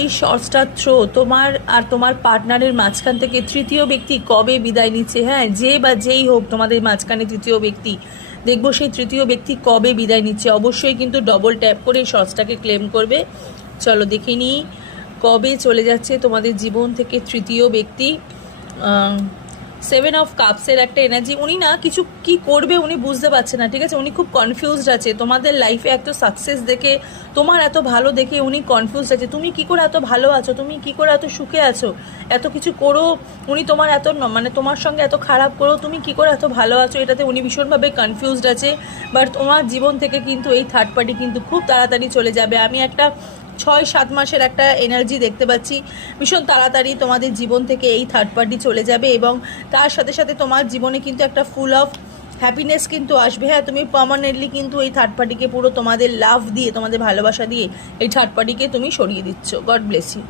এই শর্টসটা থ্রো তোমার আর তোমার পার্টনারের মাঝখান থেকে তৃতীয় ব্যক্তি কবে বিদায় নিচ্ছে। হ্যাঁ, যে বা যেই হোক তোমাদের মাঝখানে তৃতীয় ব্যক্তি, দেখবো সেই তৃতীয় ব্যক্তি কবে বিদায় নিচ্ছে। অবশ্যই কিন্তু ডবল ট্যাপ করে এই শর্টসটাকে ক্লেম করবে। চলো দেখে নিই কবে চলে যাচ্ছে তোমাদের জীবন থেকে তৃতীয় ব্যক্তি। 7 অফ কাপসের একটা এনার্জি। উনি না কিছু কি করবে উনি বুঝতে পারছে না, ঠিক আছে। উনি খুব কনফিউজড আছে তোমাদের লাইফে এত সাকসেস দেখে, তোমার এত ভালো দেখে উনি কনফিউজড আছে। তুমি কি করে এত ভালো আছো, তুমি কি করে এত সুখে আছো, এত কিছু করো উনি তোমার এত মানে তোমার সঙ্গে এত খারাপ করো তুমি কি করে এত ভালো আছো, এটাতে উনি ভীষণভাবে কনফিউজড আছে। বাট তোমার জীবন থেকে কিন্তু এই থার্ড পার্টি কিন্তু খুব তাড়াতাড়ি চলে যাবে। আমি একটা 6-7 মাসের একটা এনার্জি দেখতে পাচ্ছি। ভীষণ তাড়াতাড়ি তোমাদের জীবন থেকে এই থার্ড পার্টি চলে যাবে এবং তার সাথে সাথে তোমার জীবনে কিন্তু একটা ফুল অফ হ্যাপিনেস কিন্তু আসবে। হ্যাঁ, তুমি পার্মানেন্টলি কিন্তু এই থার্ড পার্টিকে পুরো তোমাদের লাভ দিয়ে, তোমাদের ভালোবাসা দিয়ে এই থার্ড পার্টিকে তুমি সরিয়ে দিচ্ছ। God bless you.